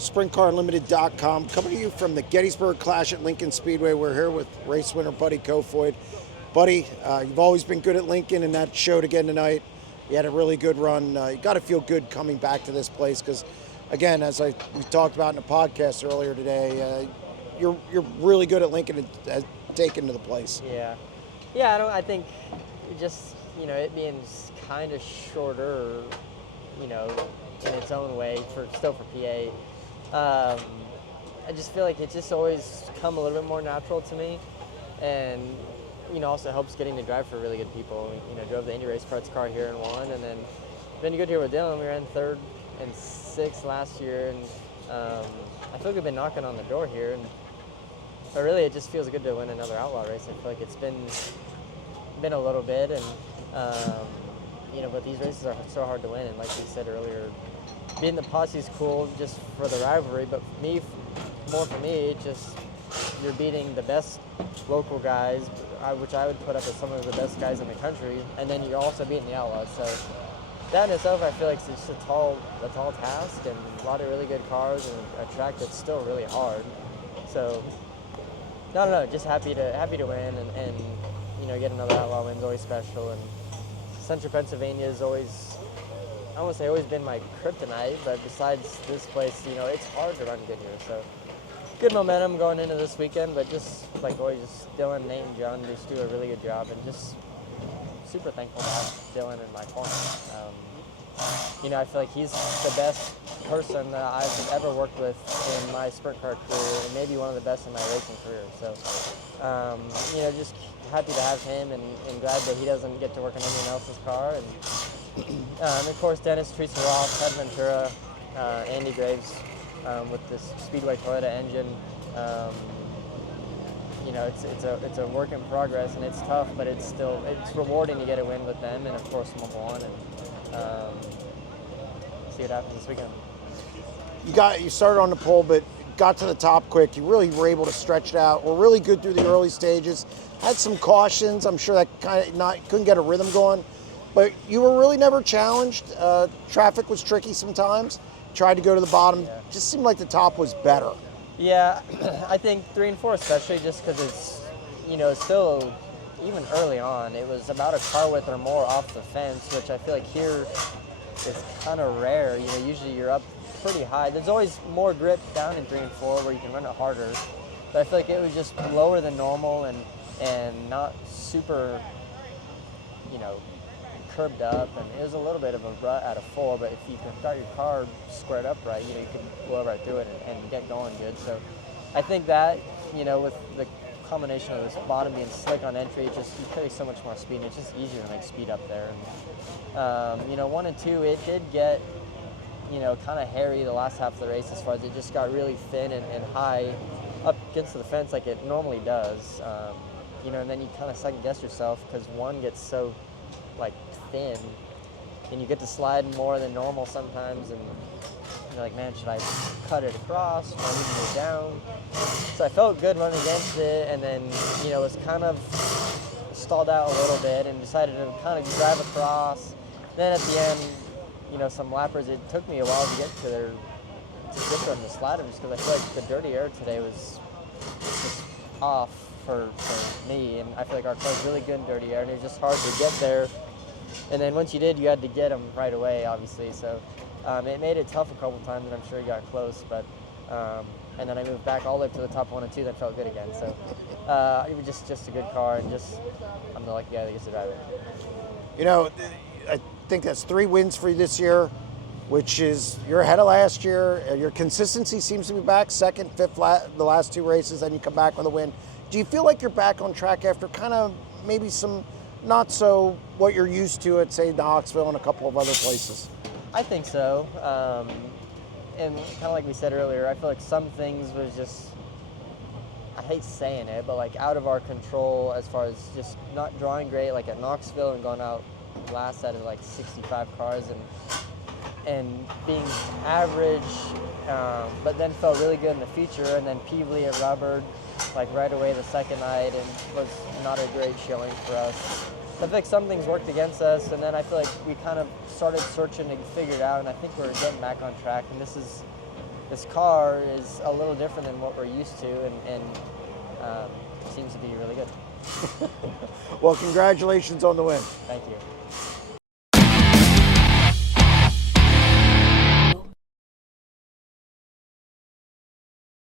SprintCarUnlimited.com. Coming to you from the Gettysburg Clash at Lincoln Speedway. We're here with race winner Buddy Kofoid. Buddy, you've always been good at Lincoln, and that showed again tonight. You had a really good run. You got to feel good coming back to this place because, again, as we talked about in the podcast earlier today, you're really good at Lincoln and taking to the place. Yeah. I think just, it being kind of shorter, in its own way, for PA. I just feel like it's just always come a little bit more natural to me, and also helps getting to drive for really good people. Drove the Indy Race Parts car here and won, and then you go here with Dylan. We ran 3rd and 6th last year, and I feel like we've been knocking on the door here, but really it just feels good to win another Outlaw race. I feel like it's been a little bit, and but these races are so hard to win, and like we said earlier, being the posse is cool just for the rivalry, but for me, it's just you're beating the best local guys, which I would put up as some of the best guys in the country, and then you're also beating the Outlaws. So that in itself, I feel like it's just a tall task, and a lot of really good cars, and a track that's still really hard. So no, just happy to win, and get another Outlaw win is always special. And Central Pennsylvania is always, I won't say always been my kryptonite, but besides this place, it's hard to run good here. So good momentum going into this weekend, but just like always, just Dylan, Nate, and John just do a really good job, and just super thankful to have Dylan in my corner. I feel like he's the best person that I've ever worked with in my sprint car career, and maybe one of the best in my racing career. So, just happy to have him, and glad that he doesn't get to work on anyone else's car. And of course, Dennis, Teresa Ross, Ted Ventura, Andy Graves with this Speedway Toyota engine. It's a work in progress, and it's tough, but it's rewarding to get a win with them, and of course Mobile One, and see what happens this weekend. You started on the pole, but got to the top quick. You really were able to stretch it out. Were really good through the early stages. Had some cautions. I'm sure that couldn't get a rhythm going, but you were really never challenged. Traffic was tricky sometimes. Tried to go to the bottom. Yeah. Just seemed like the top was better. Yeah, I think 3 and 4 especially, just because it's, still, even early on, it was about a car width or more off the fence, which I feel like here is kind of rare. Usually you're up pretty high. There's always more grip down in 3 and 4 where you can run it harder, but I feel like it was just lower than normal and not super, curbed up, and it was a little bit of a rut out of 4, but if you got your car squared up right, you could blow right through it and get going good. So I think that, with the combination of this bottom being slick on entry, you carry so much more speed, and it's just easier to make speed up there. And 1 and 2, it did get, kind of hairy the last half of the race, as far as it just got really thin and high up against the fence like it normally does. And then you kind of second guess yourself because 1 gets so thin, and you get to slide more than normal sometimes, and you're like, man, should I cut it across? Should I leave it down? So I felt good running against it, and then it was kind of stalled out a little bit, and decided to kind of drive across. Then at the end, some lappers, it took me a while to get to on the slider, just because I feel like the dirty air today was just off for me, and I feel like our car's really good in dirty air, and it was just hard to get there. And then once you did, you had to get them right away, obviously. So it made it tough a couple times, and I'm sure it got close. But and then I moved back all the way to the top 1 and 2. That felt good again. So it was just a good car, and I'm the lucky guy that gets to drive it. I think that's 3 wins for you this year, which is you're ahead of last year. Your consistency seems to be back. 2nd, 5th, the last 2 races, then you come back with a win. Do you feel like you're back on track after kind of maybe some not so what you're used to at, say, Knoxville and a couple of other places? I think so. And kind of like we said earlier, I feel like some things was just, I hate saying it, but out of our control as far as just not drawing great, like at Knoxville and going out last out of 65 cars and being average, but then felt really good in the feature, and then Peevely at Rubbard right away the second night, and was not a great showing for us. So I feel like some things worked against us, and then I feel like we kind of started searching and figured out, and I think we're getting back on track. And this is this car is a little different than what we're used to, and seems to be really good. Well, congratulations on the win. Thank you.